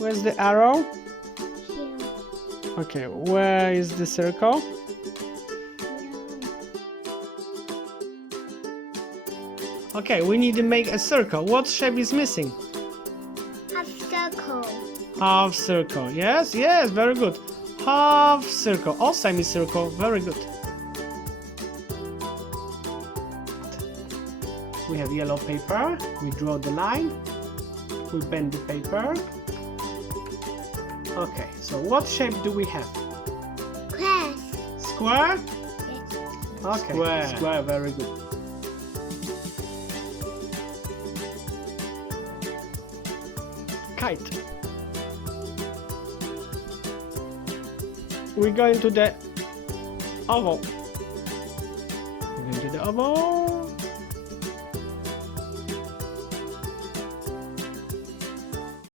Where's the arrow? Here. Okay, where is the circle? Okay, we need to make a circle. What shape is missing? Half circle. Half circle. Yes, yes, very good. Half circle or semicircle. Very good. We have yellow paper. We draw the line. We bend the paper. Okay, so what shape do we have? Square. Square? Yes. Okay, square, very good. Kite. We're going to the oval. We're going to the oval.